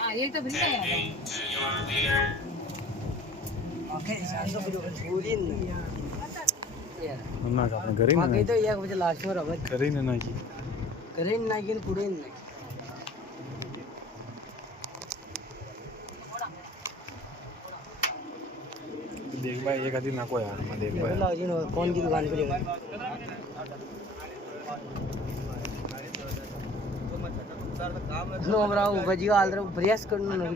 हाँ ये तो बिल्कुल है। ओके शांत हो जाओ पूरी नहीं यार अन्ना का अपने घर ही बाकी नहीं तो एक बजे लास्ट में रहो घर ही नहीं की करे नहीं कि पूरे नहीं देख भाई एक आदि ना को यार मैं देख भाई लाओ जी कौन की दुकान पे लेगा नो ब्राउ बजियो आल रे प्रयास करनो नो